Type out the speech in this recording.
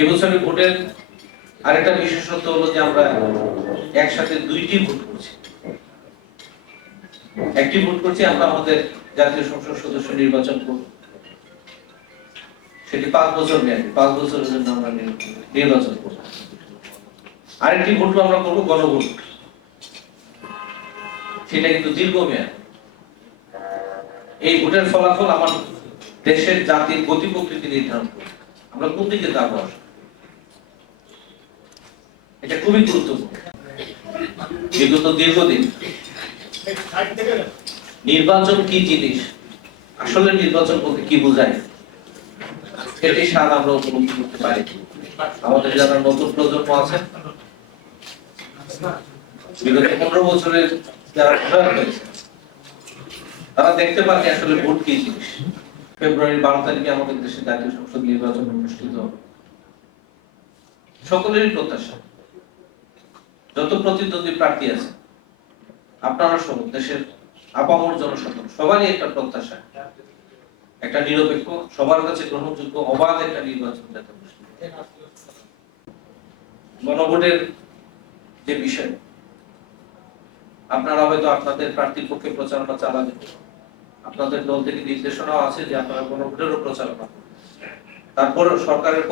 এবছরের ভোটের আরেকটা বিশেষত্ব হলো যে আমরা একসাথে দুইটি ভোট করছি। একটি ভোট করছি, আমরা আমাদের জাতীয় সংসদ সদস্য নির্বাচন করব। সেটি পাঁচ বছর মেয়াদী, পাঁচ বছরের জন্য আমরা নির্বাচন করব। আরেকটি ভোট আমরা করব, গণভোট। সেটা কিন্তু দীর্ঘ মেয়াদ এই ভোটের ফলাফল আমার দেশের জাতির গতি প্রকৃতি নির্ধারণ করবে। আমরা কোন দিকে যাব আসলে? এটা খুবই গুরুত্বপূর্ণ। বিগত দীর্ঘদিন। নির্বাচন কি জিনিস? আসলে নির্বাচন বলতে কি বোঝায়? সেটি আমরা উপলব্ধি করতে পারি। আমাদের যারা নতুন প্রজন্ম আছেন, বিগত পনেরো বছরের যারা হয়েছে তারা দেখতে পারে আসলে ভোট কি জিনিস। ফেব্রুয়ারির বারো তারিখে আমাদের দেশে জাতীয় সংসদ নির্বাচন অনুষ্ঠিত সকলেরই প্রত্যাশা। যত প্রতিদ্বন্দ্বী প্রার্থী আছে, আপনারা সহ দেশের আপামর জনসাধারণ, সবারই একটা প্রত্যাশা, একটা নিরপেক্ষ, সবার কাছে গ্রহণযোগ্য, অবাধ একটা নির্বাচন যাতে গণভোটের যে বিষয়, আপনারা হয়তো আপনাদের প্রার্থীর পক্ষে প্রচারণা চালাবেন আপনাদের দল থেকে নির্দেশনাও আছে যে আপনারা গণভোটেরও প্রচারণা। তারপর সরকারের